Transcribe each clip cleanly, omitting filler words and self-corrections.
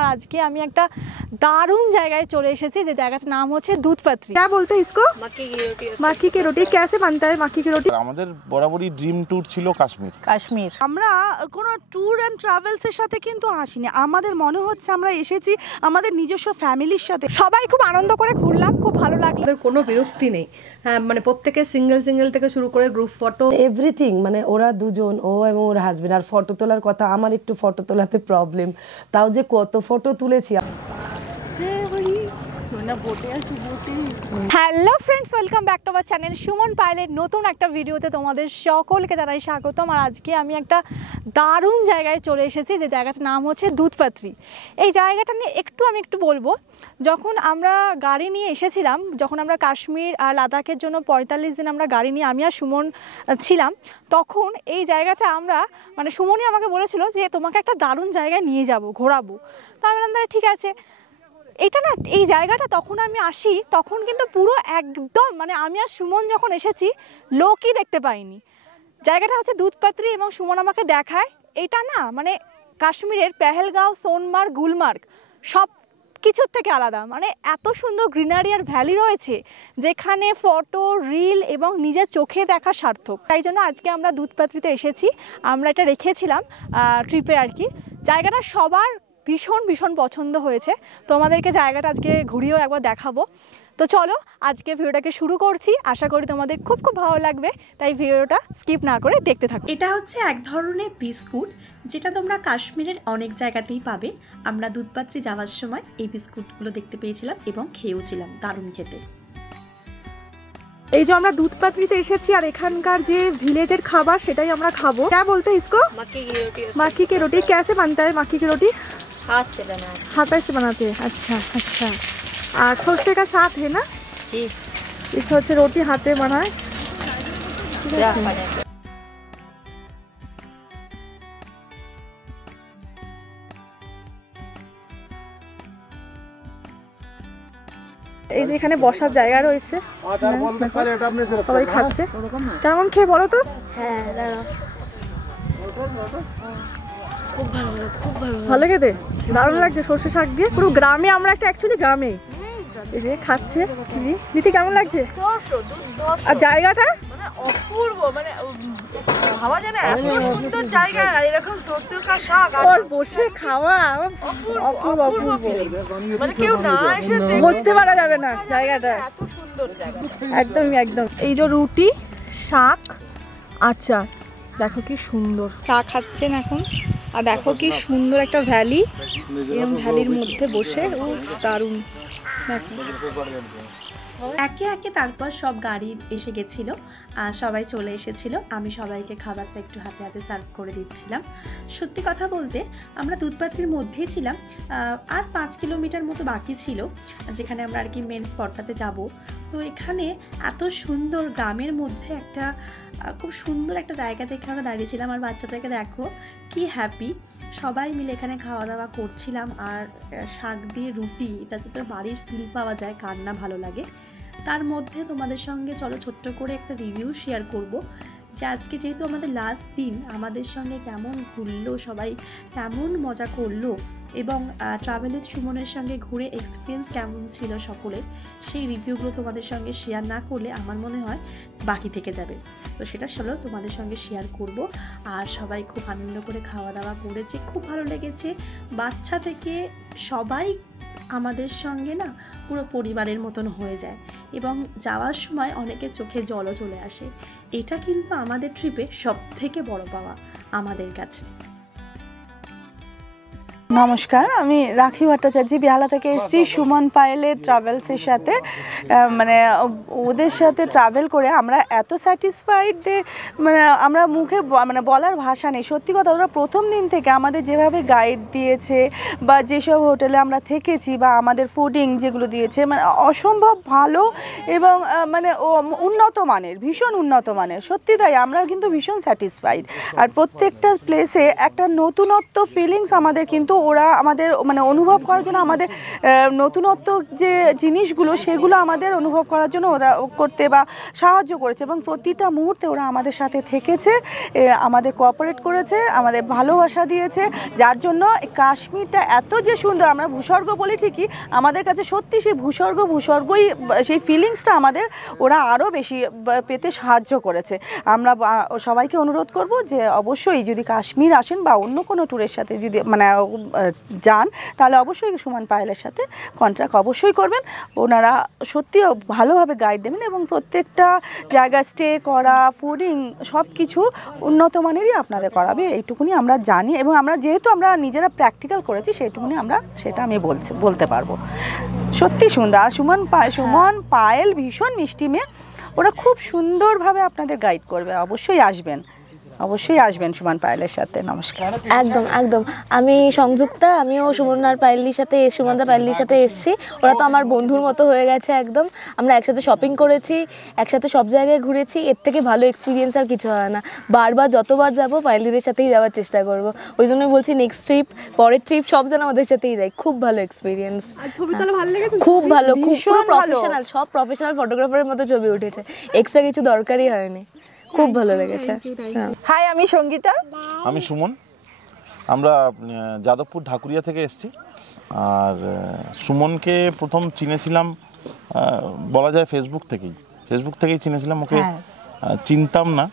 আজকে আমি একটা দারুণ জায়গায় চলে এসেছি যে জায়গাটার নাম হচ্ছে দুধপাত্রি। क्या बोलते हैं इसको? मक्की की रोटी। कैसे बनता है मक्की की रोटी? আমাদের বরাবরই ড্রিম ট্যুর ছিল কাশ্মীর। আমরা কোনো ট্যুর অ্যান্ড ট্রাভেলসের সাথে কিন্তু আসিনি, আমাদের মনে হচ্ছে আমরা এসেছি আমাদের নিজস্ব ফ্যামিলির সাথে। সবাই খুব আনন্দ করে ঘুরলাম, খুব ভালো লাগলো। আমাদের কোনো বিরক্তি নেই। হ্যাঁ, মানে প্রত্যেকে সিঙ্গেল থেকে শুরু করে গ্রুপ ফটো এভরিথিং, মানে ওরা দুজন, ও এবং ওর হাজবেন্ড। আর ফটো তোলার কথা, আমার একটু ফটো তোলাতে প্রবলেম, তাও যে কত ফটো তুলেছি। Hello friends, welcome back to our channel Suman পাইলের নতুন একটা ভিডিওতে তোমাদের সকলকে জানাই স্বাগতম। আর আজকে আমি একটা দারুণ জায়গায় চলে এসেছি যে জায়গাটার নাম হচ্ছে দুধপাত্রি। এই জায়গাটা নিয়ে আমি একটু বলবো। যখন আমরা গাড়ি নিয়ে এসেছিলাম, যখন আমরা কাশ্মীর আর লাদাখের জন্য 45 দিন আমরা গাড়ি নিয়ে আমি আর সুমন ছিলাম, তখন এই জায়গাটা আমরা সুমনই আমাকে বলেছিল যে তোমাকে একটা দারুণ জায়গায় নিয়ে যাব, ঘোরাবো। তো আমি বললাম ঠিক আছে। এটা না, এই জায়গাটা তখন আমি আসি তখন কিন্তু পুরো একদম আমি আর সুমন যখন এসেছি লোকই দেখতে পাইনি। জায়গাটা হচ্ছে দুধপাত্রি এবং সুমন আমাকে দেখায় এটা না কাশ্মীরের পেহেলগাঁও, সোনমার্গ, গুলমার্গ সব কিছুর থেকে আলাদা। এত সুন্দর গ্রিনারি আর ভ্যালি রয়েছে যেখানে ফটো, রিল এবং নিজের চোখে দেখা সার্থক। তাই জন্য আজকে আমরা দুধপাত্রিতে এসেছি। আমরা এটা রেখেছিলাম ট্রিপে আর কি। জায়গাটা সবার ভীষণ পছন্দ হয়েছে। তোমাদেরকে জায়গাটা আজকে ঘুরিয়েও একবার দেখাবো। তো চলো আজকে ভিডিওটাকে শুরু করছি। আশা করি তোমাদের খুব ভালো লাগবে, তাই ভিডিওটা স্কিপ না করে দেখতে থাকো। এটা হচ্ছে এক ধরনের বিস্কুট যেটা তোমরা কাশ্মীরের অনেক জায়গাতেই পাবে। আমরা দুধপাত্রি যাওয়ার সময় এই বিস্কুটগুলো দেখতে পেয়েছিলাম এবং খেয়েওছিলাম, দারুণ খেতে। এই যে আমরা দুধপাত্রিতে এসেছি আর এখানকার যে ভিলেজের খাবার সেটাই আমরা খাবো। क्या बोलते हैं इसको? मक्की की रोटी। कैसे बनता है मक्की की रोटी? हाथ से बनाते हैं। अच्छा। और सरसों का साथ है ना जी। इस হচ্ছে रोटी हाथे बनाए। এই যে এখানে বসার জায়গা রয়েছে, সবাই খাচ্ছে। কেমন খেয়ে বলো তো? খুব ভালো খেতে, দারুণ লাগছে সর্ষে শাক দিয়ে। পুরো গ্রামে আমরা একটা অ্যাকচুয়ালি গ্রামে এই যে খাচ্ছে। দিদি কেমন লাগছে? আর জায়গাটা অপূর্ব, ভাবা যায় না এত সুন্দর জায়গা, এরকম সরষে শাক আর বসে খাওয়া অপূর্ব। কেউ না এসে বুঝতে পারা যাবে না জায়গাটা, এত সুন্দর জায়গা। একদম। এই যে রুটি, শাক, আচার, দেখো কি সুন্দর। চা খাচ্ছেন এখন। আর দেখো কি সুন্দর একটা ভ্যালি, এবং ভ্যালির মধ্যে বসে দারুণ। একে একে তারপর সব গাড়ি এসে গেছিল আর সবাই চলে এসেছিল। আমি সবাইকে খাবারটা একটু হাতে সার্ভ করে দিচ্ছিলাম। সত্যি কথা বলতে আমরা দুধপাত্রির মধ্যেই ছিলাম, আর 5 কিলোমিটার মতো বাকি ছিল যেখানে আমরা আর কি মেন স্পটটাতে যাব। তো এখানে এত সুন্দর গ্রামের মধ্যে একটা খুব সুন্দর একটা জায়গা দেখে আমরা দাঁড়িয়েছিলাম। আর বাচ্চাটাকে দেখো কি হ্যাপি, সবাই মিলে এখানে খাওয়া দাওয়া করছিলাম। আর শাক দিয়ে রুটি, এটা যাতে বাড়ির ফিল পাওয়া যায়, কার না ভালো লাগে। তার মধ্যে তোমাদের সঙ্গে চলো ছোট্ট করে একটা রিভিউ শেয়ার করব যে আজকে যেহেতু আমাদের লাস্ট দিন, আমাদের সঙ্গে কেমন ঘুরলো, সবাই কেমন মজা করলো এবং ট্রাভেলের সুমনের সঙ্গে ঘুরে এক্সপিরিয়েন্স কেমন ছিল সকলের, সেই রিভিউগুলো তোমাদের সঙ্গে শেয়ার না করলে আমার মনে হয় বাকি থেকে যাবে। তো সেটা চলো তোমাদের সঙ্গে শেয়ার করব। আর সবাই খুব আনন্দ করে খাওয়া দাওয়া করেছে, খুব ভালো লেগেছে। বাচ্চা থেকে সবাই আমাদের সঙ্গে না পুরো পরিবারের মতন হয়ে যায় এবং যাওয়ার সময় অনেকের চোখে জলও চলে আসে। এটা কিন্তু আমাদের ট্রিপে সবথেকে বড় পাওয়া আমাদের কাছে। নমস্কার, আমি রাখি ভট্টাচার্য বেহালা থেকে এসেছি সুমন পাইলের ট্রাভেলসের সাথে। ওদের সাথে ট্রাভেল করে আমরা এত স্যাটিসফাইড যে আমরা মুখে বলার ভাষা নেই। সত্যি কথা, ওরা প্রথম দিন থেকে আমাদের যেভাবে গাইড দিয়েছে বা যেসব হোটেলে আমরা থেকেছি বা আমাদের ফুডিং যেগুলো দিয়েছে অসম্ভব ভালো এবং উন্নত মানের, ভীষণ উন্নত মানের। সত্যি তাই, আমরা কিন্তু ভীষণ স্যাটিসফাইড। আর প্রত্যেকটা প্লেসে একটা নতুনত্ব ফিলিংস আমাদের কিন্তু ওরা আমাদের মানে অনুভব করার জন্য আমাদের নতুনত্ব যে জিনিসগুলো সেগুলো আমাদের অনুভব করার জন্য ওরা করতে বা সাহায্য করেছে, এবং প্রতিটা মুহূর্তে ওরা আমাদের সাথে থেকেছে, আমাদের কোঅপারেট করেছে, আমাদের ভালোবাসা দিয়েছে, যার জন্য কাশ্মীরটা এত যে সুন্দর। আমরা ভূস্বর্গ বলি ঠিকই, আমাদের কাছে সত্যি সেই ভূস্বর্গই সেই ফিলিংসটা আমাদের ওরা আরও বেশি পেতে সাহায্য করেছে। আমরা সবাইকে অনুরোধ করব যে অবশ্যই যদি কাশ্মীর আসেন বা অন্য কোনো ট্যুরের সাথে যদি মানে যান, তাহলে অবশ্যই সুমন পায়েলের সাথে কন্ট্যাক্ট অবশ্যই করবেন। ওনারা সত্যি ভালোভাবে গাইড দেবেন এবং প্রত্যেকটা জায়গায় স্টে করা, ফুডিং সব কিছু উন্নত মানেরই আপনাদের করাবে, এইটুকুনি আমরা জানি। এবং আমরা যেহেতু আমরা নিজেরা প্র্যাকটিক্যাল করেছি সেইটুকুনি আমরা সেটা আমি বলতে পারবো। সত্যি সুন্দর। আর সুমন পায়েল ভীষণ মিষ্টি মেয়ে, ওরা খুব সুন্দরভাবে আপনাদের গাইড করবে। অবশ্যই আসবেন সুমন পায়েলের সাথে। নমস্কার। একদম একদম। আমি সংযুক্তা, আমিও সুমনদা পায়েলির সাথে এসেছি। ওরা তো আমার বন্ধুর মতো হয়ে গেছে একদম। আমরা একসাথে শপিং করেছি, একসাথে সব জায়গায় ঘুরেছি। এর থেকে ভালো এক্সপিরিয়েন্স আর কিছু হয় না। বারবার যতবার যাবো পায়েলিদের সাথেই যাওয়ার চেষ্টা করব। ওই জন্যই বলছি নেক্সট ট্রিপ, পরের ট্রিপ সব যেন আমাদের সাথেই যাই। খুব ভালো এক্সপিরিয়েন্স, খুব ভালো, খুব পুরো প্রফেশনাল, সব প্রফেশনাল ফটোগ্রাফারের মতো ছবি উঠেছে। এক্সট্রা কিছু দরকারই হয়নি। খুব ভালো লেগেছে। হাই, আমি সঙ্গীতা। আমি সুমন। আমরা যাদবপুর ঢাকুরিয়া থেকে এসেছি। আর সুমনকে প্রথম চিনেছিলাম বলা যায় ফেসবুক থেকেই চিনেছিলাম। ওকে চিনতাম না,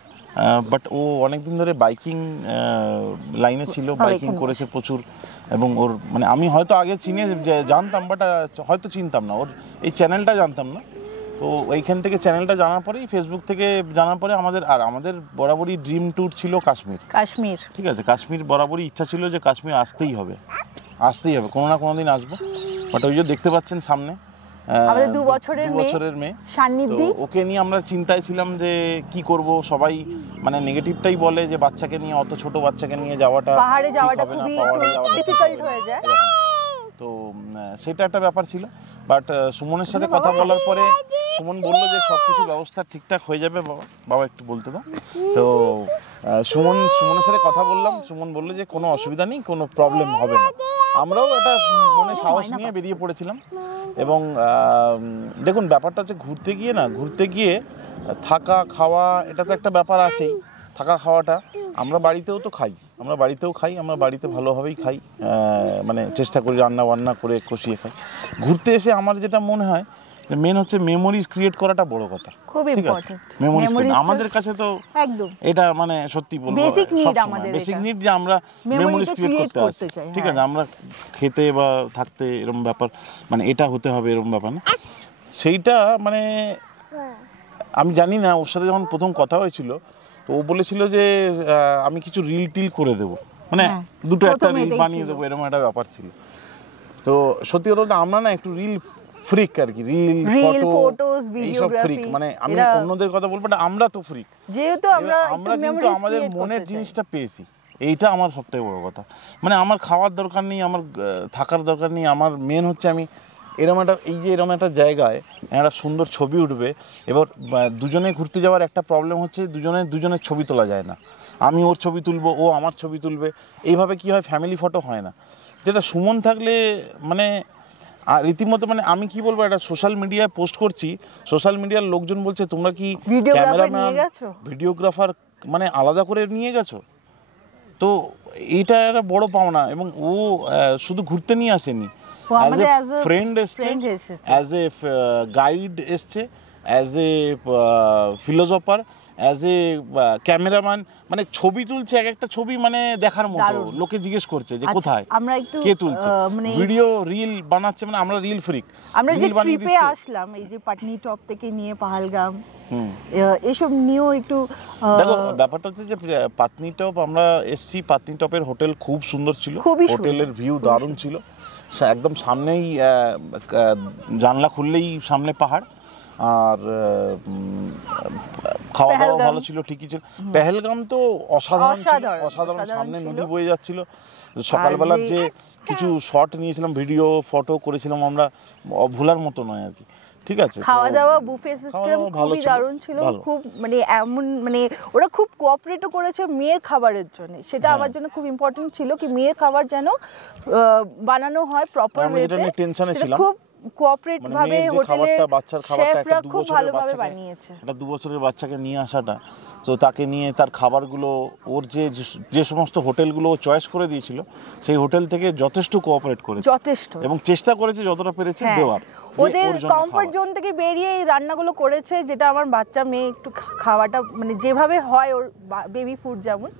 বাট ও অনেকদিন ধরে বাইকিং লাইনে ছিল, বাইকিং করেছে প্রচুর। এবং ওর মানে আমি হয়তো আগে জানতাম, বাট হয়তো চিনতাম না, ওর এই চ্যানেলটা জানতাম না। তো এইখান থেকে চ্যানেলটা জানার পরেই, ফেসবুক থেকে জানার পরে আমাদের বরাবরই ড্রিম ট্যুর ছিল কাশ্মীর। ঠিক আছে, কাশ্মীর বরাবরই ইচ্ছা ছিল যে কাশ্মীর আসতেই হবে, কোনো না কোনো দিন আসবো। বাট ওই যে দেখতে পাচ্ছেন সামনে আমাদের 2 বছরের মেয়ে সান্নিধ্যি, ওকে নিয়ে আমরা চিন্তায় ছিলাম যে কি করব। সবাই মানে নেগেটিভটাই বলে যে বাচ্চাকে নিয়ে, অত ছোট বাচ্চাকে নিয়ে যাওয়াটা, পাহাড়ে যাওয়াটা খুবই ডিফিকাল্ট হয়ে যায়। তো সেটা একটা ব্যাপার ছিল। বাট সুমনের সাথে কথা বলার পরে সুমন বললো যে সবকিছু ব্যবস্থা ঠিকঠাক হয়ে যাবে। বাবা একটু বলতে দাও। তো সুমনের সাথে কথা বললাম। সুমন বললো যে কোনো অসুবিধা নেই, কোনো প্রবলেম হবে না। আমরাও একটা মনে সাহস নিয়ে বেরিয়ে পড়েছিলাম। এবং দেখুন, ব্যাপারটা হচ্ছে ঘুরতে গিয়ে থাকা খাওয়া, এটা তো একটা ব্যাপার আছেই। থাকা খাওয়াটা আমরা বাড়িতেও খাই, আমরা বাড়িতে ভালোভাবেই খাই, মানে চেষ্টা করি রান্না বান্না করে কষিয়ে খাই। ঘুরতে এসে আমার যেটা মনে হয় যে মেন হচ্ছে মেমোরিজ ক্রিয়েট করাটা বড় কথা। খুব ইম্পর্টেন্ট মেমোরিজ আমাদের কাছে তো একদম এটা মানে সত্যি বলবো বেসিক নিড যে আমরা মেমোরিজ ক্রিয়েট করতে আসি। ঠিক আছে, আমরা খেতে বা থাকতে এরকম ব্যাপার, মানে এটা হতে হবে এরকম ব্যাপার না। সেইটা মানে আমি জানি না, ওর সাথে যখন প্রথম কথা হয়েছিল তো ও বলেছিল যে আমি কিছু রিল করে দেবো, মানে দুটো একটা রিল বানিয়ে দেবো, এরকম একটা ব্যাপার ছিল। তো সত্যি কথা আমরা না একটু রিল ফ্রিক আর কি, রিল ফটোস এইসব ফ্রিক। মানে আমি অন্যদের কথা বলবো না, আমরা তো ফ্রিক, যেহেতু আমরা কিন্তু আমাদের মনের জিনিসটা পেয়েছি। এইটা আমার সবথেকে বড় কথা। মানে আমার খাওয়ার দরকার নেই, আমার থাকার দরকার নেই, আমার মেন হচ্ছে আমি এরকম একটা জায়গায় একটা সুন্দর ছবি উঠবে। এবার দুজনে ঘুরতে যাওয়ার একটা প্রবলেম হচ্ছে দুজনের ছবি তোলা যায় না। আমি ওর ছবি তুলবো, ও আমার ছবি তুলবে, এইভাবে কি হয় ফ্যামিলি ফটো হয় না। যেটা সুমন থাকলে মানে রীতিমতো মানে আমি কি বলবো, একটা সোশ্যাল মিডিয়ায় পোস্ট করছি, সোশ্যাল মিডিয়ার লোকজন বলছে তোমরা কি ক্যামেরাম্যান ভিডিওগ্রাফার মানে আলাদা করে নিয়ে গেছো। তো এইটা একটা বড় পাওনা। এবং ও শুধু ঘুরতে নিয়ে আসেনি, অ্যাজ এ ফ্রেন্ড এসছে, অ্যাজ এ গাইড এসছে, as a philosopher, as a cameraman. মানে ছবি তুলছে, এক একটা ছবি মানে দেখার মতো, লোকে জিজ্ঞেস করছে যে কোথায় কে তুলছে, ভিডিও রিল বানাচ্ছে। মানে আমরা রিল ফ্রিক। আমরা যে ট্রিপে আসলাম, এই যে পাটনি টপ থেকে নিয়ে পাহালগাম, এসব নিয়েও একটু দেখো, ব্যাপারটা হচ্ছে যে পাটনি টপ আমরা এসছি, পাটনি টপের হোটেল খুব সুন্দর ছিল, হোটেলের ভিউ দারুণ ছিল। একদম সামনেই জানলা খুললেই সামনে পাহাড়, আর খাওয়া দাওয়া ভালো ছিল, ঠিকই ছিল। পেহেলগাম তো অসাধারণ, সামনে নদী বয়ে যাচ্ছিল। সকালবেলার যে কিছু শট নিয়েছিলাম, ভিডিও ফটো করেছিলাম আমরা, ভোলার মতো নয় আর কি। ঠিক আছে। খাওয়া দাওয়া বুফে সিস্টেম খুবই দারুণ ছিল, খুব মানে এমন মানে ওরা খুব কোঅপারেটও করেছে মেয়ের খাবারের জন্য, সেটা আমার জন্য খুব ইম্পর্টেন্ট ছিল কি মেয়ের খাবার যেন বানানো হয় প্রপার ওয়েতে। আমি টেনশনে ছিলাম, খুব কোঅপারেট ভাবে হোটেলের বাচ্চার খাবারটা একটা 2 খুব বছরের ভালোভাবে বানিয়েছে। এটা 2 বছরের বাচ্চাকে নিয়ে আসাটা, তো তাকে নিয়ে তার খাবারগুলো ওর যে সমস্ত হোটেলগুলো ও চয়েস করে দিয়েছিল সেই হোটেল থেকে যথেষ্ট কোঅপারেট করেছে, যথেষ্ট, এবং চেষ্টা করেছে যতটা পেরেছে দেওয়ার। ওদের কমফর্ট জোন থেকে বেরিয়ে এই রান্নাগুলো করেছে, যেটা আমার বাচ্চা মেয়ে একটু খাওয়াটা মানে যেভাবে হয় ওর বেবি ফুড যেমন,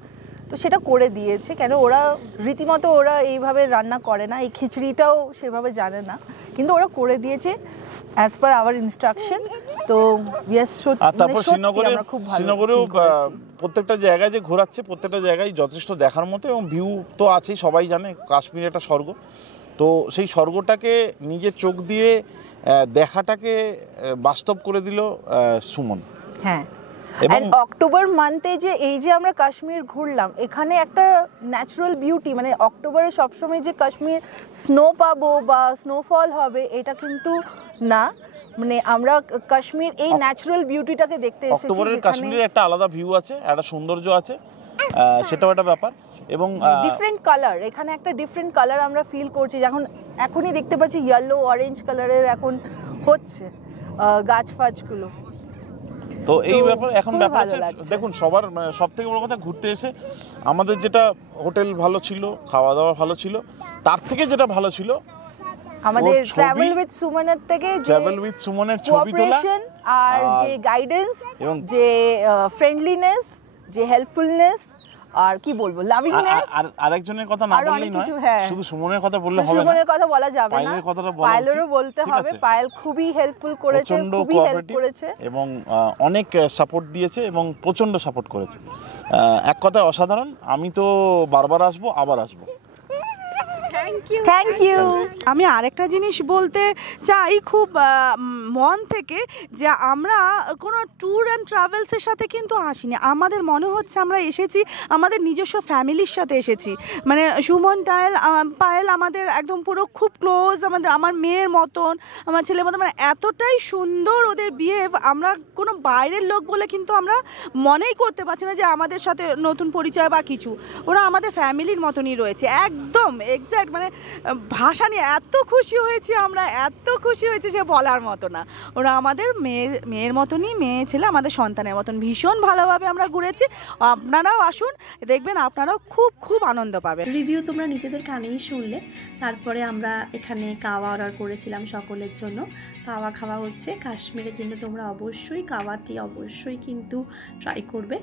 তো সেটা করে দিয়েছে। কেন ওরা রীতিমতো ওরা এইভাবে রান্না করে না, এই খিচড়িটাও সেভাবে জানে না, কিন্তু ওরা করে দিয়েছে অ্যাজ পার আওয়ার ইনস্ট্রাকশন। তো তারপর শ্রীনগরেও প্রত্যেকটা জায়গায় যে ঘোরাচ্ছে, প্রত্যেকটা জায়গায় যথেষ্ট দেখার মতো, এবং ভিউ তো আছেই, সবাই জানে কাশ্মীর একটা স্বর্গ। তো সেই স্বর্গটাকে নিজের চোখ দিয়ে দেখাটাকে বাস্তব করে দিল সুমন। হ্যাঁ, অক্টোবর মান্থে যে এই যে আমরা কাশ্মীর ঘুরলাম, এখানে একটা ন্যাচারাল বিউটি, মানে অক্টোবরে সবসময় যে কাশ্মীর স্নো পাবো বা স্নোফল হবে এটা কিন্তু না, মানে আমরা কাশ্মীর এই ন্যাচারাল বিউটিটাকে দেখতে এসেছি। অক্টোবরের কাশ্মীরের একটা আলাদা ভিউ আছে, একটা সৌন্দর্য আছে, সেটাও একটা ব্যাপার, এবং ডিফারেন্ট কালার, এখানে একটা ডিফারেন্ট কালার আমরা ফিল করছি। এখনই দেখতে পাচ্ছি ইয়েলো অরেঞ্জ কালারের এখন হচ্ছে গাছ ফাছগুলো। তো এই ব্যাপার এখন ব্যাপার আছে, দেখুন সবার সব থেকে বড় কথা ঘুরতে এসে আমাদের যেটা হোটেল ভালো ছিল, খাওয়া দাওয়া ভালো ছিল, তার থেকে যেটা ভালো ছিল আমাদের ট্রাভেল উইথ সুমনের থেকে ট্রাভেল উইথ সুমনের ছবি তোলা আর যে গাইডেন্স, যে ফ্রেন্ডলিনেস, যে হেল্পফুলনেস, আর কি বলবো লাভিংনেস। আর আরেকজনের কথা না বললেই নয়, শুধু সুমনের কথা বললে হবে না, সুমনের কথা বলা যাবে না, পায়েলের কথাটা বলা উচিত, পায়েলেরও বলতে হবে। পায়েল খুবই হেল্পফুল করেছে, খুবই হেল্প করেছে, এবং অনেক সাপোর্ট দিয়েছে এবং প্রচন্ড সাপোর্ট করেছে। এক কথায় অসাধারণ। আমি তো বারবার আসবো, আবার আসবো। Thank you. আমি আরেকটা জিনিস বলতে চাই খুব মন থেকে, যে আমরা কোনো ট্যুর অ্যান্ড ট্রাভেলসের সাথে কিন্তু আসিনি, আমাদের মনে হচ্ছে আমরা এসেছি আমাদের নিজস্ব ফ্যামিলির সাথে এসেছি। মানে সুমন পায়েল আমাদের একদম পুরো খুব ক্লোজ, আমার মেয়ের মতন, আমার ছেলের মতন, মানে এতটাই সুন্দর ওদের বিহেভ। আমরা কোনো বাইরের লোক বলে কিন্তু আমরা মনেই করতে পারছি না যে আমাদের সাথে নতুন পরিচয় বা কিছু, ওরা আমাদের ফ্যামিলির মতনই রয়েছে, একদম এক্স্যাক্ট। মানে ভাষা নিয়ে এত খুশি হয়েছি আমরা, এত খুশি হয়েছে যে বলার মতো না। ওরা আমাদের মেয়ের মতনই, মেয়ে ছেলে আমাদের সন্তানের মতন, ভীষণ ভালোভাবে আমরা ঘুরেছি। আপনারাও আসুন, দেখবেন আপনারাও খুব খুব আনন্দ পাবেন। রিভিউ তোমরা নিজেদের কানেই শুনলে। তারপরে আমরা এখানে কাওয়া অর্ডার করেছিলাম সকলের জন্য, কাওয়া খাওয়া হচ্ছে। কাশ্মীরে কিন্তু তোমরা অবশ্যই কাওয়াটি অবশ্যই কিন্তু ট্রাই করবে।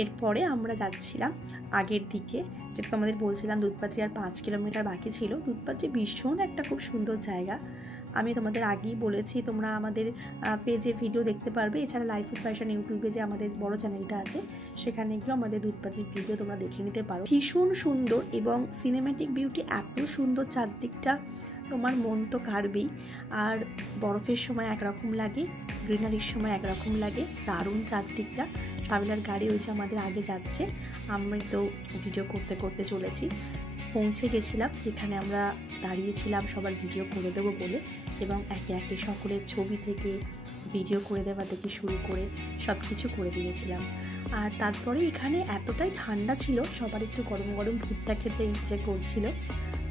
এরপরে আমরা যাচ্ছিলাম আগের দিকে, যেটা আমাদের বলছিলাম দুধপাত্রি আর 5 কিলোমিটার বাকি ছিল। দুধপাত্রি ভীষণ একটা খুব সুন্দর জায়গা, আমি তোমাদের আগেই বলেছি, তোমরা আমাদের পেজে ভিডিও দেখতে পারবে। এছাড়া লাইফ উইথ ফ্যাশন ইউটিউবে যে আমাদের বড় চ্যানেলটা আছে, সেখানে গিয়েও আমাদের দুধপাত্রির ভিডিও তোমরা দেখে নিতে পারো। ভীষণ সুন্দর এবং সিনেম্যাটিক বিউটি এত সুন্দর, চারদিকটা তোমার মন তো কাড়বেই। আর বরফের সময় একরকম লাগে, গ্রিনারির সময় একরকম লাগে, দারুণ চারদিকটা। ট্রাভেলার গাড়ি ওই যে আমাদের আগে যাচ্ছে, আমি তো ভিডিও করতে করতে চলেছি। পৌঁছে গেছিলাম যেখানে আমরা দাঁড়িয়েছিলাম সবার ভিডিও করে দেবো বলে, এবং একে একে সকলের ছবি থেকে ভিডিও করে দেওয়া থেকে শুরু করে সব কিছু করে দিয়েছিলাম। আর তারপরে এখানে এতটাই ঠান্ডা ছিল, সবার একটু গরম গরম ভুট্টা খেতে ইচ্ছে করছিল।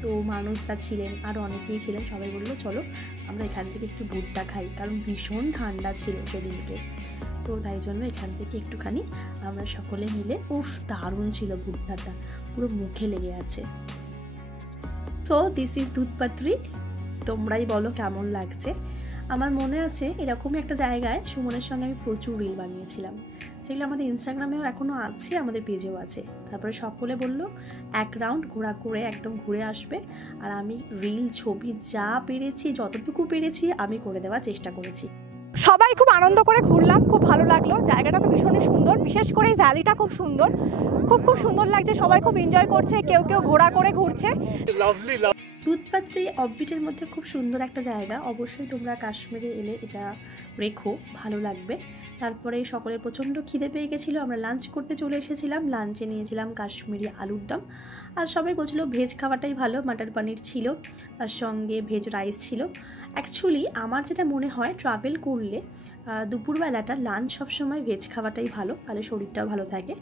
তো মানুষরা ছিলেন, আর অনেকেই ছিলেন, সবাই বললো চলো আমরা এখান থেকে একটু ভুট্টা খাই, কারণ ভীষণ ঠান্ডা ছিল সেদিনকে। তো তাই জন্য এখান থেকে একটুখানি আমরা সকলে মিলে, উফ দারুণ ছিল ভুট্টাটা, পুরো মুখে লেগে আছে। তো দিস ইজ দুধপাত্রি, তোমরাই বলো কেমন লাগছে। আমার মনে আছে এরকমই একটা জায়গায় সুমনের সঙ্গে আমি প্রচুর রিল বানিয়েছিলাম, যেগুলো আমাদের ইনস্টাগ্রামেও এখনও আছে, আমাদের পেজেও আছে। তারপরে সকলে বললো এক রাউন্ড ঘোরা করে একদম ঘুরে আসবে, আর আমি রিল ছবি যা পেরেছি, যতটুকু পেরেছি আমি করে দেওয়ার চেষ্টা করেছি। সবাই খুব আনন্দ করে ঘুরলাম, খুব ভালো লাগলো। জায়গাটা তো ভীষণই সুন্দর, বিশেষ করে এই ভ্যালিটা খুব সুন্দর, খুব সুন্দর লাগছে। সবাই খুব এনজয় করছে, কেউ কেউ ঘোড়া করে ঘুরছে। দুধপাত্রি অফবিটের মধ্যে খুব সুন্দর একটা জায়গা, অবশ্যই তোমরা কাশ্মীরে এলে এটা রেখো, ভালো লাগবে। তারপরে সকলের প্রচণ্ড খিদে পেয়ে গেছিলো, আমরা লাঞ্চ করতে চলে এসেছিলাম। লাঞ্চে নিয়েছিলাম কাশ্মীরি আলুর দম, আর সবাই বলছিল ভেজ খাওয়াটাই ভালো। মাটার পনির ছিল, তার সঙ্গে ভেজ রাইস ছিল। অ্যাকচুয়ালি আমার যেটা মনে হয়, ট্রাভেল করলে দুপুরবেলাটা লাঞ্চ সবসময় ভেজ খাওয়াটাই ভালো, তাহলে শরীরটাও ভালো থাকে।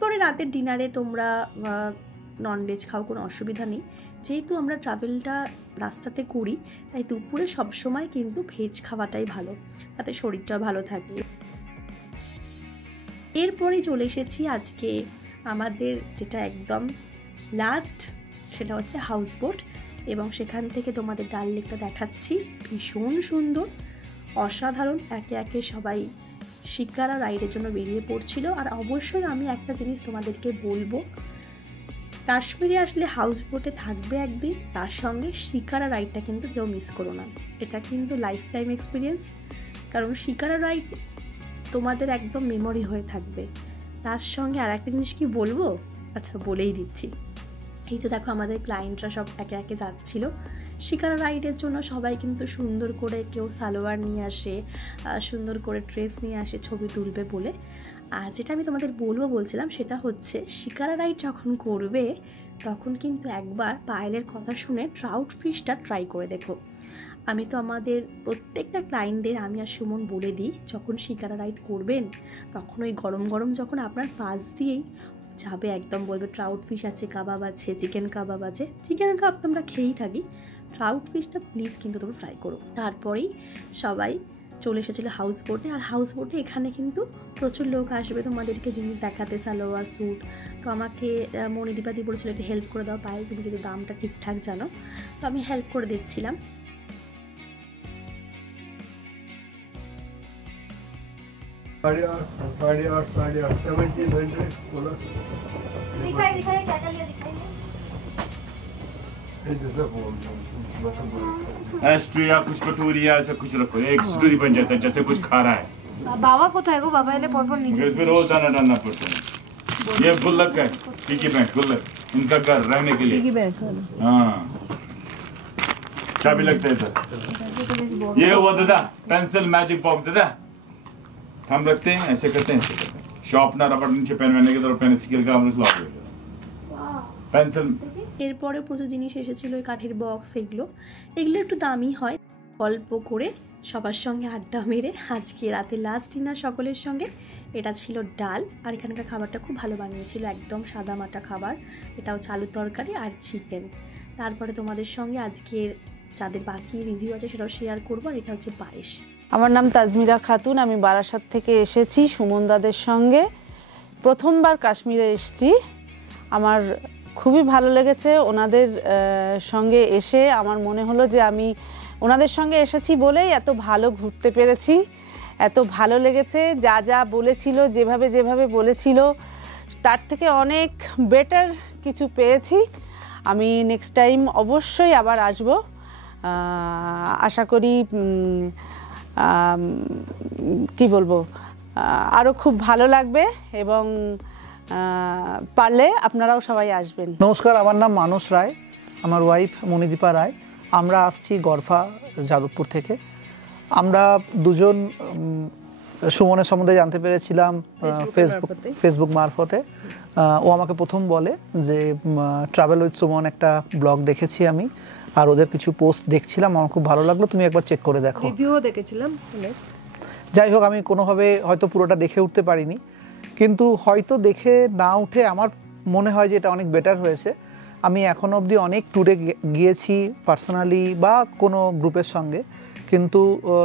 পরে রাতের ডিনারে তোমরা ননভেজ খাও, কোনো অসুবিধা নেই। যেহেতু আমরা ট্রাভেলটা রাস্তাতে করি, তাই দুপুরে সবসময় কিন্তু ভেজ খাওয়াটাই ভালো, তাতে শরীরটাও ভালো থাকে। এরপরে চলে এসেছি আজকে আমাদের যেটা একদম লাস্ট, সেটা হচ্ছে হাউস বোট, এবং সেখান থেকে তোমাদের ডাল লেকটা দেখাচ্ছি। ভীষণ সুন্দর, অসাধারণ। একে একে সবাই শিকারা রাইডের জন্য বেরিয়ে পড়ছিল। আর অবশ্যই আমি একটা জিনিস তোমাদেরকে বলবো, কাশ্মীরে আসলে হাউস বোটে থাকবে একদিন, তার সঙ্গে শিকারা রাইডটা কিন্তু কেউ মিস করো না। এটা কিন্তু লাইফ টাইম এক্সপিরিয়েন্স, কারণ শিকারা রাইড তোমাদের একদম মেমোরি হয়ে থাকবে। তার সঙ্গে আর একটা জিনিস কি বলবো, আচ্ছা বলেই দিচ্ছি। এই যে দেখো আমাদের ক্লায়েন্টরা সব একে একে যাচ্ছিলো শিকারা রাইডের জন্য। সবাই কিন্তু সুন্দর করে, কেউ সালোয়ার নিয়ে আসে, সুন্দর করে ড্রেস নিয়ে আসে ছবি তুলবে বলে। আর যেটা আমি তোমাদের বলছিলাম সেটা হচ্ছে, শিকারা রাইড যখন করবে তখন কিন্তু একবার পায়েলের কথা শুনে ট্রাউট ফিশটা ট্রাই করে দেখো। আমি তো আমাদের প্রত্যেকটা ক্লায়েন্টদের আমি আর সুমন বলে দিই, যখন শিকারা রাইড করবেন তখন ওই গরম গরম যখন আপনার পাশ দিয়েই যাবে, একদম বলবে ট্রাউট ফিশ আছে, কাবাব আছে, চিকেন কাবাব আছে। চিকেন কাবাব তো আমরা খেয়েই থাকি, ট্রাউট ফিশটা প্লিজ কিন্তু তোমরা ট্রাই করো। তারপরেই সবাই চলে এসেছিলো হাউস বোটে। আর হাউস বোটে এখানে কিন্তু প্রচুর লোক আসবে তোমাদেরকে জিনিস দেখাতে, সালোয়ার স্যুট। তো আমাকে মণিদীপাদি বলেছিল একটু হেল্প করে দাও পায়ে, তুমি যদি দামটা ঠিকঠাক জানো। তো আমি হেল্প করে দিচ্ছিলাম। एस्ट्रिया कुछ कटोरिया ऐसा कुछ रखो, एक स्टोरी बन जाता है जैसे कुछ खा रहा है। बाबा कोথায় गो, बाबा এলে পরপর নিচে इसमें रोज दाना डालना पड़ता है। ये गुल्लक है, पिगी बैंक गुल्लक, इनका घर रहने के लिए। हाँ, चाबी लगता है इधर। ये हुआ दादा पेंसिल मैजिक बॉक्स, दादा हम रखते हैं, ऐसे करते हैं, ऐसे करते हैं। शॉर्पनर रबड़ नीचे पेन मैंने के तरफ पेन स्केल का हम लॉक कर दिया, पेंसिल। এরপরে প্রচুর জিনিস এসেছিলো, ওই কাঠের বক্স, এগুলো একটু দামি হয়। গল্প করে সবার সঙ্গে আড্ডা মেরে আজকে রাতে লাস্ট ডিনার সকলের সঙ্গে। এটা ছিল ডাল, আর এখানকার খাবারটা খুব ভালো বানিয়েছিল, একদম সাদা মাটা খাবার। এটাও আলুর তরকারি আর চিকেন। তারপরে তোমাদের সঙ্গে আজকের যাদের বাকি রিভিউ আছে সেটাও শেয়ার করবো। আর এটা হচ্ছে পায়েস। আমার নাম তাজমিরা খাতুন, আমি বারাসাত থেকে এসেছি সুমন দাদের সঙ্গে। প্রথমবার কাশ্মীরে এসেছি, আমার খুবই ভালো লেগেছে। ওনাদের সঙ্গে এসে আমার মনে হলো যে আমি ওনাদের সঙ্গে এসেছি বলেই এত ভালো ঘুরতে পেরেছি, এত ভালো লেগেছে। যা যা বলেছিল, যেভাবে যেভাবে বলেছিল, তার থেকে অনেক বেটার কিছু পেয়েছি। আমি নেক্সট টাইম অবশ্যই আবার আসব। আশা করি কি বলবো, আরও খুব ভালো লাগবে, এবং পারলে আপনারাও সবাই আসবেন। নমস্কার, আমার নাম মানস রায়, আমার ওয়াইফ মণিদীপা রায়। আমরা আসছি গরফা যাদবপুর থেকে। আমরা দুজন সুমনের সম্বন্ধে জানতে পেরেছিলাম ফেসবুক মারফতে। ও আমাকে প্রথম বলে যে ট্রাভেল উইথ সুমন একটা ব্লগ দেখেছি আমি, আর ওদের কিছু পোস্ট দেখছিলাম, আমার খুব ভালো লাগলো, তুমি একবার চেক করে দেখো। রিভিউও দেখেছিলাম। যাই হোক, আমি কোনোভাবে হয়তো পুরোটা দেখে উঠতে পারিনি, কিন্তু হয়তো দেখে না উঠে আমার মনে হয় যে এটা অনেক বেটার হয়েছে। আমি এখনও অবধি অনেক ট্যুরে গিয়েছি পার্সোনালি বা কোনো গ্রুপের সঙ্গে, কিন্তু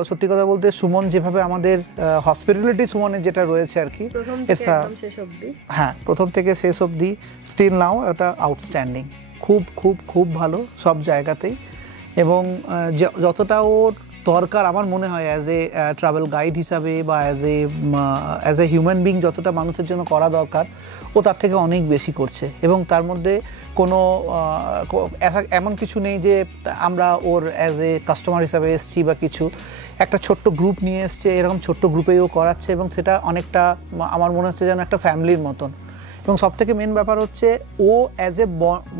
সত্যি কথা বলতে সুমন যেভাবে আমাদের হসপিটালিটি সুমনের যেটা রয়েছে আর কি, হ্যাঁ প্রথম থেকে শেষ অবধি স্টিল নাও এটা আউটস্ট্যান্ডিং, খুব খুব খুব ভালো সব জায়গাতেই। এবং যতটা ওর দরকার আমার মনে হয় অ্যাজ এ ট্রাভেল গাইড হিসাবে বা অ্যাজ এ হিউম্যান বিং যতটা মানুষের জন্য করা দরকার, ও তার থেকে অনেক বেশি করছে। এবং তার মধ্যে কোনো এমন কিছু নেই যে আমরা ওর অ্যাজ এ কাস্টমার হিসাবে এসছি বা কিছু, একটা ছোট্ট গ্রুপ নিয়ে এসছে, এরকম ছোট্ট গ্রুপেও করাচ্ছে, এবং সেটা অনেকটা আমার মনে হচ্ছে যেন একটা ফ্যামিলির মতন। এবং সবথেকে মেন ব্যাপার হচ্ছে ও অ্যাজ এ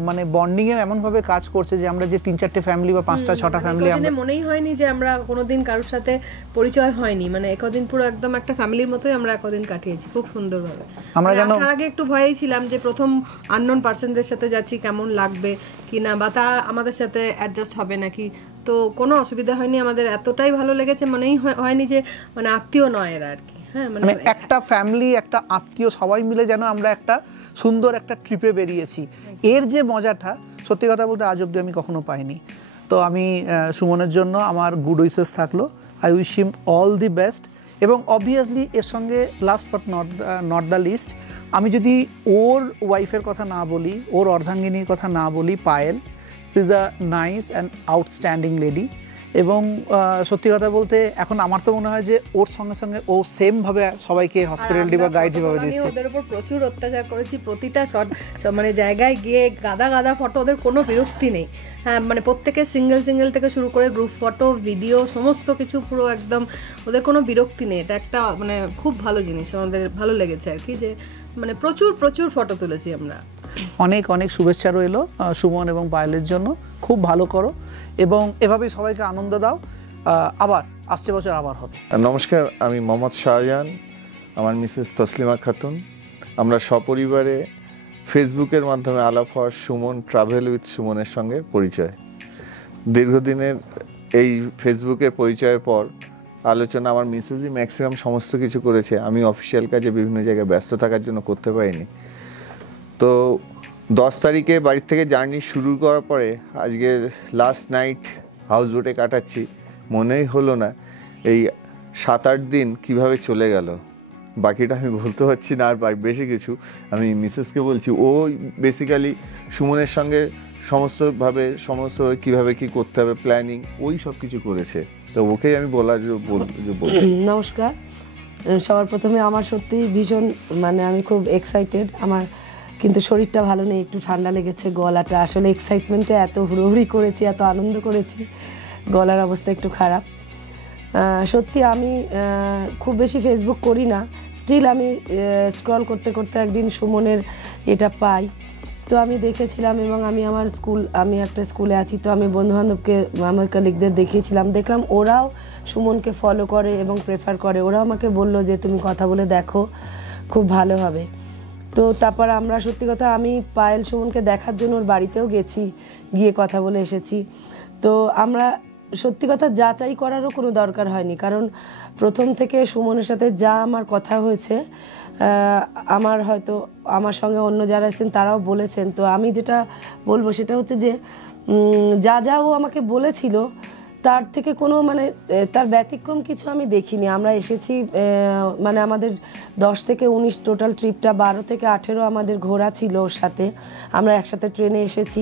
মানে বন্ডিংয়ের এমনভাবে কাজ করছে যে আমরা যে 3-4টে ফ্যামিলি বা 5টা-6টা ফ্যামিলি আমরা মনেই হয়নি যে আমরা কোনোদিন কারোর সাথে পরিচয় হয়নি, মানে একদিন পুরো একদম একটা ফ্যামিলির মতোই আমরা একদিন কাটিয়েছি খুব সুন্দরভাবে। আমরা আসার আগে একটু ভয়েই ছিলাম যে প্রথম আননোন পার্সনদের সাথে যাচ্ছি কেমন লাগবে কিনা, বা তারা আমাদের সাথে অ্যাডজাস্ট হবে নাকি। তো কোনো অসুবিধা হয়নি, আমাদের এতটাই ভালো লেগেছে, মনেই হয়নি যে মানে আত্মীয় নয় এরা আর কি। হ্যাঁ, মানে একটা ফ্যামিলি, একটা আত্মীয় সবাই মিলে যেন আমরা একটা সুন্দর একটা ট্রিপে বেরিয়েছি। এর যে মজাটা সত্যি কথা বলতে আজ অব্দি আমি কখনো পাইনি। তো আমি সুমনের জন্য আমার গুড উইশেস থাকলো, I wish him all the best. এবং অবভিয়াসলি এর সঙ্গে last but not the least, আমি যদি ওর ওয়াইফের কথা না বলি, ওর অর্ধাঙ্গিনীর কথা না বলি, Payel, she is a nice and outstanding lady. এবং সত্যি কথা বলতে এখন আমার তো মনে হয় যে ওর সঙ্গে সঙ্গে ও সেম ভাবে সবাইকে হসপিটালিটি বা গাইড ভাবে দিচ্ছে। ওদের উপর প্রচুর অত্যাচার করেছি, প্রতিটা শট মানে জায়গায় গিয়ে গাদা ফটো, ওদের কোনো বিরক্তি নেই। হ্যাঁ, মানে প্রত্যেকে সিঙ্গেল থেকে শুরু করে গ্রুপ ফটো, ভিডিও, সমস্ত কিছু পুরো একদম, ওদের কোনো বিরক্তি নেই। এটা একটা মানে খুব ভালো জিনিস, আমাদের ভালো লেগেছে আর কি, যে মানে প্রচুর ফটো তুলেছি আমরা। অনেক অনেক শুভেচ্ছা রইলো সুমন এবং পায়েলের জন্য, খুব ভালো করো এবং এভাবেই সবাইকে আনন্দ দাও। আবার আসছে বছর আবার হবে। নমস্কার, আমি মোহাম্মদ শাহজাহান, আমার মিসেস তসলিমা খাতুন। আমরা সপরিবারে ফেসবুকের মাধ্যমে আলাপ হওয়ার সুমন ট্রাভেল উইথ সুমনের সঙ্গে পরিচয়। দীর্ঘদিনের এই ফেসবুকের পরিচয়ের পর আলোচনা আমার মিসেসই ম্যাক্সিমাম সমস্ত কিছু করেছে, আমি অফিসিয়াল কাজে বিভিন্ন জায়গায় ব্যস্ত থাকার জন্য করতে পারিনি। তো 10 তারিখে বাড়ির থেকে জার্নি শুরু করার পরে আজকে লাস্ট নাইট হাউস বোটে কাটাচ্ছি, মনেই হলো না এই 7-8 দিন কিভাবে চলে গেল। বাকিটা আমি বলতে পারছি না আর বেশি কিছু, আমি মিসেসকে বলছি। ও বেসিক্যালি সুমনের সঙ্গে সমস্ত কীভাবে কী করতে হবে প্ল্যানিং, ওই সব কিছু করেছে। তো ওকেই আমি নমস্কার। সবার প্রথমে আমার সত্যি ভীষণ মানে আমি খুব এক্সাইটেড, আমার কিন্তু শরীরটা ভালো নেই, একটু ঠান্ডা লেগেছে, গলাটা আসলে এক্সাইটমেন্টে এত হুড়োহুড়ি করেছি, এত আনন্দ করেছি, গলার অবস্থা একটু খারাপ। সত্যি আমি খুব বেশি ফেসবুক করি না, স্টিল আমি স্ক্রল করতে করতে একদিন সুমনের এটা পাই, তো আমি দেখেছিলাম এবং আমি একটা স্কুলে আছি, তো আমি বন্ধুবান্ধবকে আমার কলিগদের দেখিয়েছিলাম, দেখলাম ওরাও সুমনকে ফলো করে এবং প্রেফার করে। ওরাও আমাকে বললো যে তুমি কথা বলে দেখো, খুব ভালো হবে। তো তারপর আমরা সত্যি কথা আমি পায়েল সুমনকে দেখার জন্য ওর বাড়িতেও গেছি, গিয়ে কথা বলে এসেছি। তো আমরা সত্যি কথা যাচাই করারও কোনো দরকার হয়নি, কারণ প্রথম থেকে সুমনের সাথে যা আমার কথা হয়েছে, আমার হয়তো আমার সঙ্গে অন্য যারা এসেছেন তারাও বলেছেন। তো আমি যেটা বলবো সেটা হচ্ছে যে যা ও আমাকে বলেছিল তার থেকে কোনো মানে তার ব্যতিক্রম কিছু আমি দেখিনি। আমরা এসেছি মানে আমাদের 10 থেকে 19 টোটাল ট্রিপটা, 12 থেকে 18 আমাদের ঘোরা ছিল ওর সাথে, আমরা একসাথে ট্রেনে এসেছি।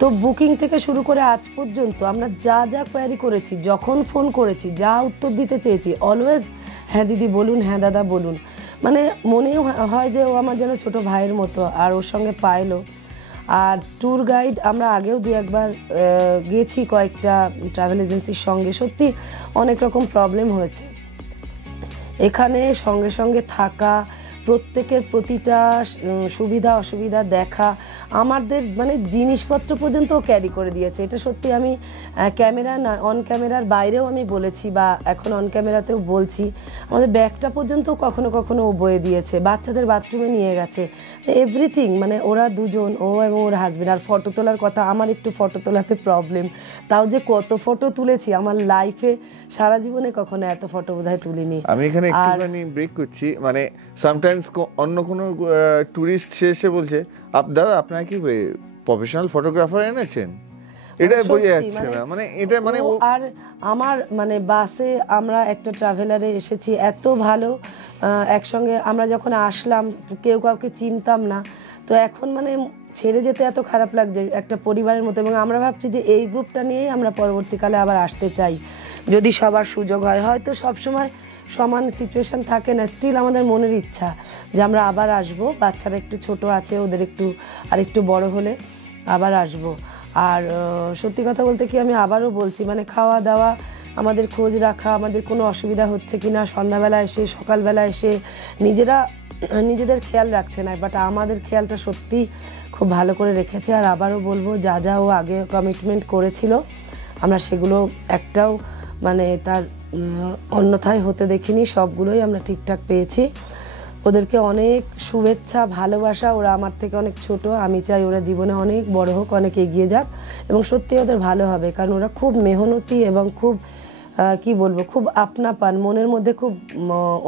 তো বুকিং থেকে শুরু করে আজ পর্যন্ত আমরা যা কোয়ারি করেছি, যখন ফোন করেছি, যা উত্তর দিতে চেয়েছি, অলওয়েজ হ্যাঁ দিদি বলুন, হ্যাঁ দাদা বলুন, মানে মনেও হয় যে ও আমার যেন ছোট ভাইয়ের মতো। আর ওর সঙ্গে পাইলো। আর ট্যুর গাইড আমরা আগেও 2-1বার গেছি কয়েকটা ট্রাভেল এজেন্সির সঙ্গে, সত্যি অনেক রকম প্রবলেম হয়েছে এখানে। সঙ্গে থাকা, প্রত্যেকের প্রতিটা সুবিধা অসুবিধা দেখা, আমাদের মানে জিনিসপত্র পর্যন্ত ক্যারি করে দিয়েছে। এটা সত্যি আমি ক্যামেরা না, অন ক্যামেরার বাইরেও আমি বলেছি বা এখন অন ক্যামেরাতেও বলছি, আমাদের ব্যাগটা পর্যন্ত কখনো ও বয়ে দিয়েছে, বাচ্চাদের বাথরুমে নিয়ে গেছে, এভরিথিং। মানে ওরা দুজন, ও এবং ওর হাজবেন্ড। আর ফটো তোলার কথা, আমার একটু ফটো তোলাতে প্রবলেম, তাও যে কত ফটো তুলেছি আমার লাইফে, সারা জীবনে কখনো এত ফটো বোধহয় তুলিনি। আমি এখানে একটুখানি ব্রেক করছি, মানে সামটাইমস অন্য কোনো টুরিস্ট এসে বলছে দাদা আপনারা কি প্রফেশনাল ফটোগ্রাফার এনেছেন, এটা বোঝা যাচ্ছে না, মানে এটা মানে। আর আমার মানে বাসে আমরা একটা ট্রাভেলারে এসেছি, এত ভালো, একসঙ্গে আমরা যখন আসলাম কেউ কাউকে চিনতাম না, তো এখন মানে ছেড়ে যেতে এত খারাপ লাগছে, একটা পরিবারের মতো। এবং আমরা ভাবছি যে এই গ্রুপটা নিয়েই আমরা পরবর্তীকালে আবার আসতে চাই, যদি সবার সুযোগ হয়। হয়তো সবসময় সমান সিচুয়েশন থাকে না, স্টিল আমাদের মনের ইচ্ছা যে আমরা আবার আসব। বাচ্চারা একটু ছোট আছে, ওদের একটু বড় হলে আবার আসব। আর সত্যি কথা বলতে কি, আমি আবারও বলছি, মানে খাওয়া দাওয়া আমাদের খোঁজ রাখা, আমাদের কোনো অসুবিধা হচ্ছে কি না সন্ধ্যাবেলা এসে সকালবেলা এসে নিজেদের খেয়াল রাখছে না, বাট আমাদের খেয়ালটা সত্যি খুব ভালো করে রেখেছে। আর আবারও বলবো, যা যা ও আগে কমিটমেন্ট করেছিল আমরা সেগুলো একটাও মানে তার অন্যথায় হতে দেখিনি, সবগুলোই আমরা ঠিকঠাক পেয়েছি। ওদেরকে অনেক শুভেচ্ছা, ভালোবাসা। ওরা আমার থেকে অনেক ছোট, আমি চাই ওরা জীবনে অনেক বড় হোক, অনেক এগিয়ে যাক, এবং সত্যি ওদের ভালো হবে, কারণ ওরা খুব মেহনতি এবং খুব কি বলবো, খুব আপনাপান, মনের মধ্যে খুব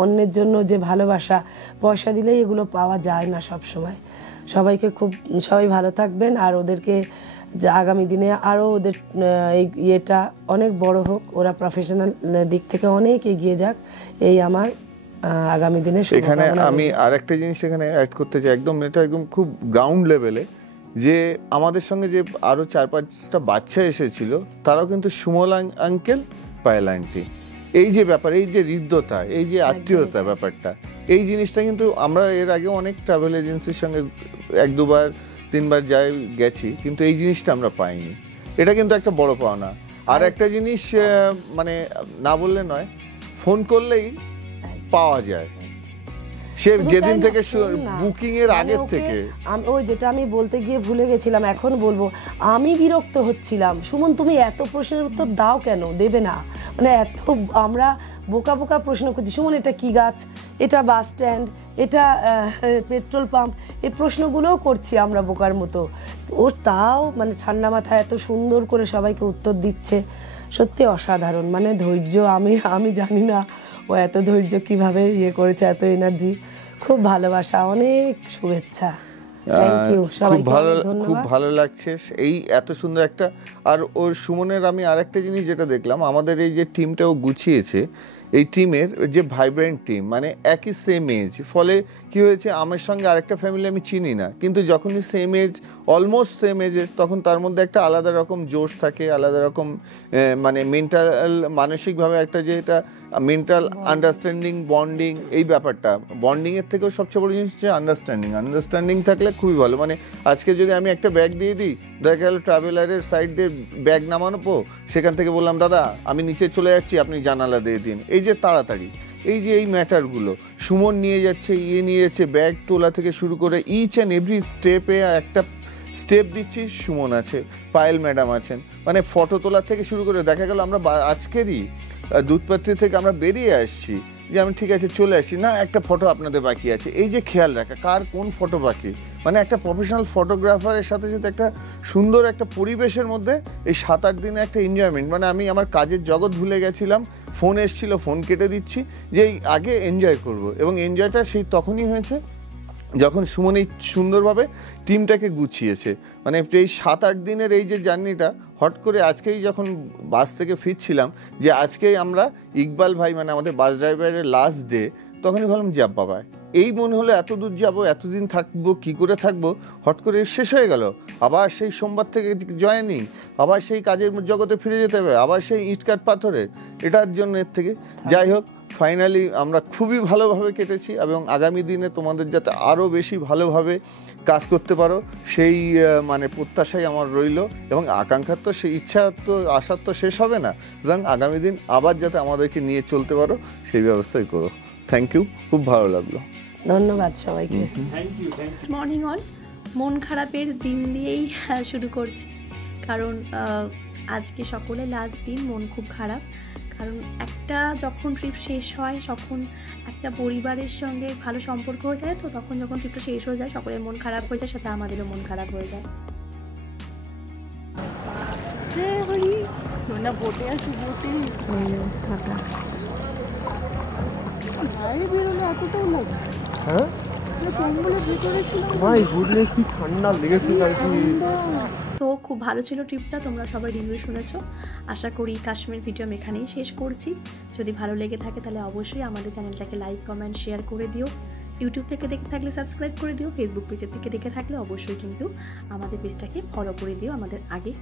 অন্যের জন্য যে ভালোবাসা, পয়সা দিলেই এগুলো পাওয়া যায় না সব সময়। সবাই ভালো থাকবেন, আর ওদেরকে যে আগামী দিনে আরও ওদের এই ইয়েটা অনেক বড় হোক, ওরা প্রফেশনাল দিক থেকে অনেক এগিয়ে যাক, এই আমার আগামী দিনে। এখানে আমি আর একটা জিনিস এখানে অ্যাড করতে চাই, এটা একদম খুব গ্রাউন্ড লেভেলে, যে আমাদের সঙ্গে যে আরও 4-5টা বাচ্চা এসেছিল, তারাও কিন্তু সুমন আঙ্কেল, পায়েল আন্টি, এই যে ব্যাপার, এই যে হৃদ্যতা, এই যে আত্মীয়তা ব্যাপারটা, এই জিনিসটা কিন্তু আমরা এর আগে অনেক ট্রাভেল এজেন্সির সঙ্গে 1-2-3বার গেছি, কিন্তু এই জিনিসটা আমরা পাইনি। এটা কিন্তু একটা বড় পাওনা। আর একটা জিনিস মানে না বললে নয়, ফোন করলেই পাওয়া যায়, সে যেদিন থেকে বুকিং এর আগের থেকে। ওই যেটা আমি বলতে গিয়ে ভুলে গেছিলাম, এখন বলবো, আমি বিরক্ত হচ্ছিলাম, সুমন তুমি এত প্রশ্নের উত্তর দাও কেন, দেবে না, মানে এত আমরা বোকা বোকা প্রশ্ন করছি, সুমন এটা কি গাছ, এটা বাস স্ট্যান্ড, এটা পেট্রোল পাম্প, এই প্রশ্নগুলোও করছি আমরা বোকার মতো। ও তাও মানে ঠান্ডা মাথায় এত সুন্দর করে সবাইকে উত্তর দিচ্ছে, সত্যি অসাধারণ। মানে ধৈর্য, আমি জানি না ও এত ধৈর্য কিভাবে ইয়ে করেছে, এত এনার্জি, খুব ভালোবাসা, অনেক শুভেচ্ছা। খুব ভালো লাগছে এই এত সুন্দর একটা। আর ওর সুমনের আমি আরেকটা জিনিস যেটা দেখলাম, আমাদের এই যে টিমটা ও গুছিয়েছে, এই টিমের যে ভাইব্রেন্ট টিম, মানে একই সেম এজ, ফলে কি হয়েছে, আমার সঙ্গে আরেকটা ফ্যামিলি আমি চিনি না, কিন্তু যখনই সেম এজ, অলমোস্ট সেম এজের, তখন তার মধ্যে একটা আলাদা রকম জোশ থাকে, আলাদা রকম মানে মানসিকভাবে একটা যে এটা মেন্টাল আন্ডারস্ট্যান্ডিং, বন্ডিং, এই ব্যাপারটা, বন্ডিংয়ের থেকেও সবচেয়ে বড় জিনিস হচ্ছে আন্ডারস্ট্যান্ডিং থাকলে খুবই ভালো। মানে আজকে যদি আমি একটা ব্যাগ দিয়ে দিই, দেখা গেল ট্রাভেলারের সাইড দিয়ে ব্যাগ নামানো, সেখান থেকে বললাম দাদা আমি নিচে চলে যাচ্ছি, আপনি জানালা দিয়ে দিন, এই যে তাড়াতাড়ি, এই যে এই ম্যাটারগুলো সুমন নিয়ে যাচ্ছে, নিয়ে যাচ্ছে, ব্যাগ তোলা থেকে শুরু করে ইচ অ্যান্ড এভরি স্টেপে একটা স্টেপ দিচ্ছি, সুমন আছে, পায়েল ম্যাডাম আছেন, মানে ফটো তোলার থেকে শুরু করে দেখা গেল আমরা আজকেরই দুধপাত্রি থেকে আমরা বেরিয়ে আসছি, যে আমি ঠিক আছে চলে আসছি, না একটা ফটো আপনাদের বাকি আছে, এই যে খেয়াল রাখা কার কোন ফটো বাকি, মানে একটা প্রফেশনাল ফটোগ্রাফারের সাথে সাথে একটা সুন্দর একটা পরিবেশের মধ্যে এই 7-8 দিনে একটা এনজয়মেন্ট। মানে আমি আমার কাজের জগৎ ভুলে গেছিলাম, ফোন এসেছিলো, ফোন কেটে দিচ্ছি, যে আগে এনজয় করব, এবং এনজয়টা সেই তখনই হয়েছে যখন সুমন এই সুন্দরভাবে টিমটাকে গুছিয়েছে। মানে এই 7-8 দিনের এই যে জার্নিটা, হট করে আজকেই যখন বাস থেকে ফিরছিলাম, যে আজকেই আমরা ইকবাল ভাই মানে আমাদের বাস ড্রাইভারের লাস্ট ডে, তখনই ভাবলাম যাব বাবা, এই মনে হলো এত দূর যাবো, এতদিন থাকবো, কি করে থাকবো, হট করে শেষ হয়ে গেল, আবার সেই সোমবার থেকে জয়েনিং, আবার সেই কাজের জগতে ফিরে যেতে হবে, আবার সেই ইটকাট পাথরের, এটার জন্য এর থেকে যাই হোক ফাইনালি আমরা খুবই ভালোভাবে কেটেছি, এবং আগামী দিনে তোমাদের যাতে আরও বেশি ভালোভাবে কাজ করতে পারো সেই মানে প্রত্যাশাই আমার রইল, এবং আকাঙ্ক্ষার তো সেই ইচ্ছা তো আশার তো শেষ হবে না, সুতরাং আগামী দিন আবার যাতে আমাদেরকে নিয়ে চলতে পারো সেই ব্যবস্থাই করো। থ্যাংক ইউ, খুব ভালো লাগলো, ধন্যবাদ সবাইকে। মর্নিং অল, মন খারাপের দিন দিয়েই শুরু করছি, কারণ আজকে সকলে লাস্ট দিন, মন খুব খারাপ, কারণ একটা যখন ট্রিপ শেষ হয়, যখন একটা পরিবারের সঙ্গে ভালো সম্পর্ক হয়ে যায়, তো তখন যখন ট্রিপটা শেষ হয়ে যায় সকলের মন খারাপ হয়ে যায়, সাথে আমাদেরও মন খারাপ হয়ে যায়। তো খুব ভালো ছিল ট্রিপটা, তোমরা সবাই রিভিউ শুনেছো, আশা করি কাশ্মীর ভিডিও আমি এখানেই শেষ করছি। যদি ভালো লেগে থাকে তাহলে অবশ্যই আমাদের চ্যানেলটাকে লাইক, কমেন্ট, শেয়ার করে দিও। ইউটিউব থেকে দেখে থাকলে সাবস্ক্রাইব করে দিও, ফেসবুক পেজের থেকে দেখে থাকলে অবশ্যই কিন্তু আমাদের পেজটাকে ফলো করে দিও আমাদের আগে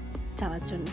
যাওয়ার জন্য।